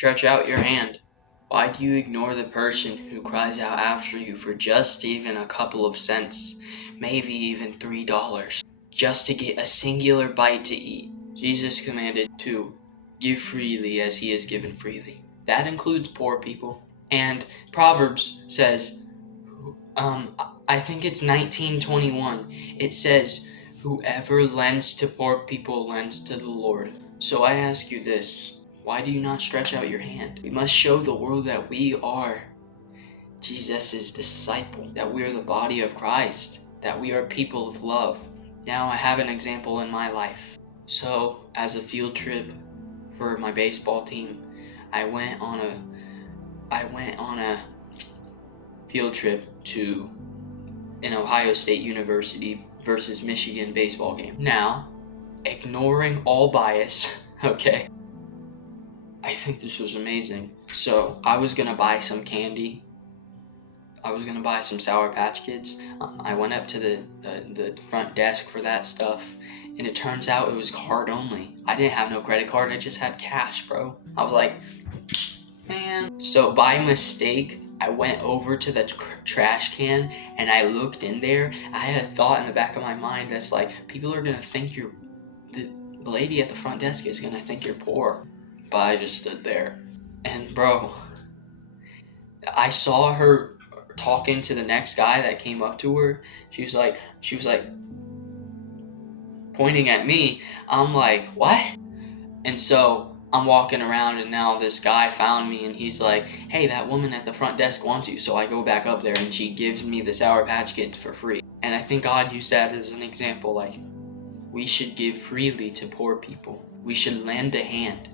stretch out your hand? Why do you ignore the person who cries out after you for just even a couple of cents, maybe even $3, just to get a singular bite to eat? Jesus commanded to give freely as he has given freely. That includes poor people. And Proverbs says, I think it's 19:21. It says, whoever lends to poor people lends to the Lord. So I ask you this, why do you not stretch out your hand? We must show the world that we are Jesus' disciple, that we are the body of Christ, that we are people of love. Now I have an example in my life. So as a field trip for my baseball team, I went on a field trip to an Ohio State University versus Michigan baseball game. Now, ignoring all bias, okay, I think this was amazing. So I was gonna buy some candy. I was gonna buy some Sour Patch Kids. I went up to the front desk for that stuff, and it turns out it was card only. I didn't have no credit card, I just had cash, bro. I was like, man. So by mistake, I went over to the trash can and I looked in there. I had a thought in the back of my mind that's like, people are gonna think the lady at the front desk is gonna think you're poor. But I just stood there. And bro, I saw her talking to the next guy that came up to her. She was like pointing at me. I'm like, what? And so I'm walking around and now this guy found me and he's like, hey, that woman at the front desk wants you. So I go back up there and she gives me the Sour Patch Kids for free. And I think God used that as an example. Like, we should give freely to poor people. We should lend a hand.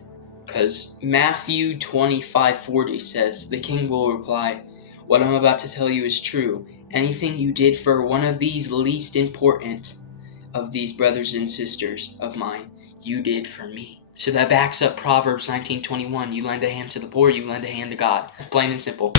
Because Matthew 25:40 says, the king will reply, what I'm about to tell you is true. Anything you did for one of these least important of these brothers and sisters of mine, you did for me. So that backs up Proverbs 19:21. You lend a hand to the poor, you lend a hand to God. Plain and simple.